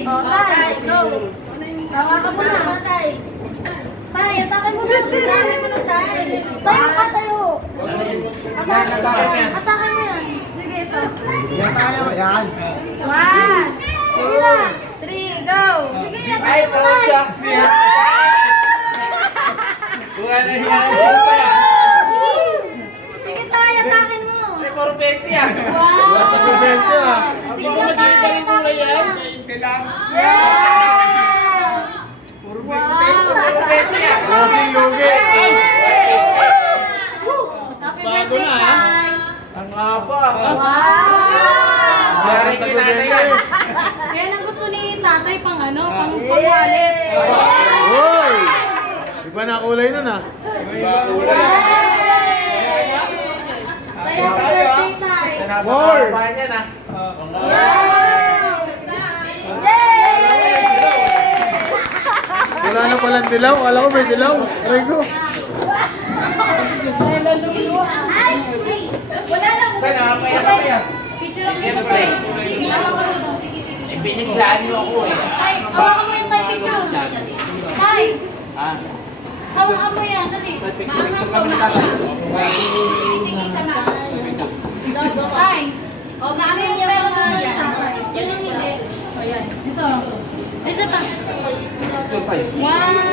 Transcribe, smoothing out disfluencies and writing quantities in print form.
Oh, tay, go. Tawa ka muna. Tay. Tay, atake mo na. Atake mo na, tay. Tay, nakatayo. Atake mo yan. Sige, ito. Yan tayo. Yan. 1, 2, 3, go. Sige, atake mo, tay. Sige, tay, atakin mo. Puro 20 yan. Wow. Puro 20 ah. Sige na, tay, atakin mo na. Puro 20. Wow. Puro 20 yan. Rosing lugi. Happy Bago birthday, na, tay. Ang haba. Wow. Yari kay nanay yan. Kaya ang gusto ni tatay pang ano, pang wallet. Uy! Iba na kulay nun ah. Kaya happy birthday, tay. Napakalabahan yan ah. Wala na palang dilaw. Alam ko may dilaw. Aray ko. Wala lang. Tay, nakapaya ka yan. Picture lang dito, tay. Biniglaan niyo ako eh. Tay, hawakan mo yung tay picture. Tay, Ah. hawakan mo yan. Dali. Maangat ko, maangat. Titingin sa maangat. Tay. O, maangat yung pero na yan. Yun ang hindi. O, yan. Ito. Isa pa. Ito pa eh. 1,